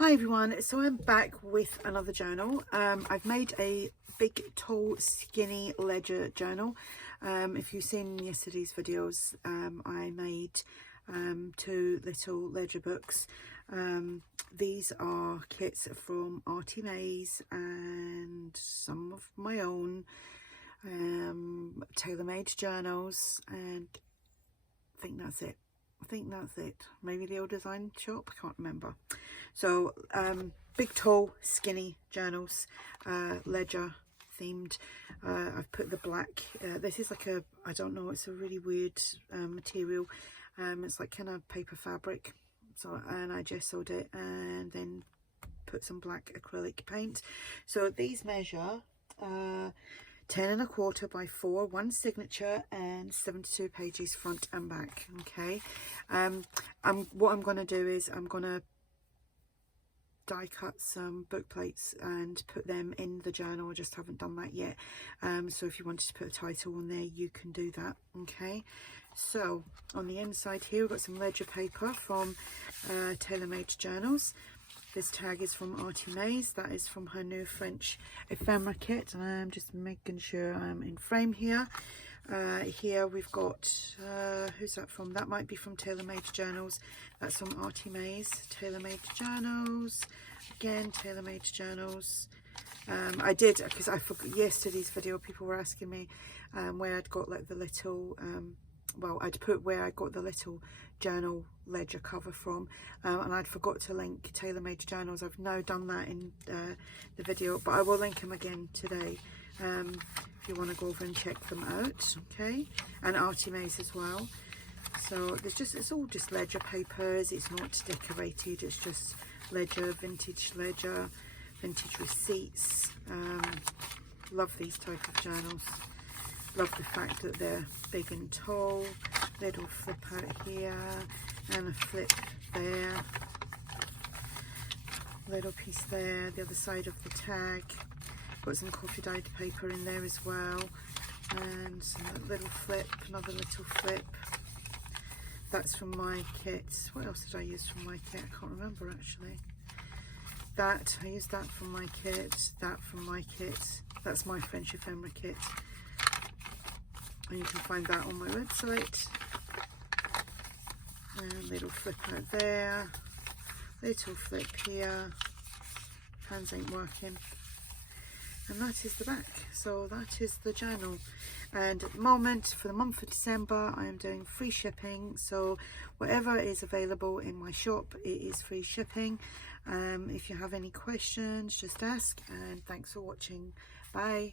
Hi everyone, so I'm back with another journal. I've made a big, tall, skinny ledger journal. If you've seen yesterday's videos, I made two little ledger books. These are kits from ARTYmaze and some of my own tailor-made journals, and I think that's it. Maybe the old design shop, I can't remember. So big, tall, skinny journals, ledger themed. I've put the black, this is like a, I don't know, it's a really weird material. It's like kind of paper fabric. So, and I gessoed it and then put some black acrylic paint. So these measure 10 1/4 by 4, one signature, and 72 pages front and back. Okay, what I'm going to do is I'm going to die cut some book plates and put them in the journal. I just haven't done that yet. So if you wanted to put a title on there, you can do that. Okay, so on the inside here we've got some ledger paper from TaylorMade Journals. This tag is from ARTYmaze. That is from her new French ephemera kit. And I'm just making sure I'm in frame here. Here we've got, who's that from? That might be from TaylorMade Journals. That's from ARTYmaze. TaylorMade Journals. Again, TaylorMade Journals. I did, because I forgot yesterday's video, people were asking me where I'd got like the little, well, I'd put where I got the little journal ledger cover from, and I'd forgot to link TaylorMade Journals. I've now done that in the video, but I will link them again today if you want to go over and check them out. Okay, and ARTYmaze as well. So there's just, it's all just ledger papers. It's not decorated, it's just ledger, vintage receipts. Love these type of journals. Love the fact that they're big and tall. Little flip out here and a flip there. Little piece there, the other side of the tag. Got some coffee dyed paper in there as well. And some little flip, another little flip. That's from my kit. What else did I use from my kit? I can't remember actually. That, I used that from my kit, that from my kit. That's my French ephemera kit. And you can find that on my website. And little flip out there, little flip here. Hands ain't working. And that is the back. So that is the journal. And at the moment, for the month of December, I am doing free shipping. So whatever is available in my shop, it is free shipping. If you have any questions, just ask. And thanks for watching. Bye.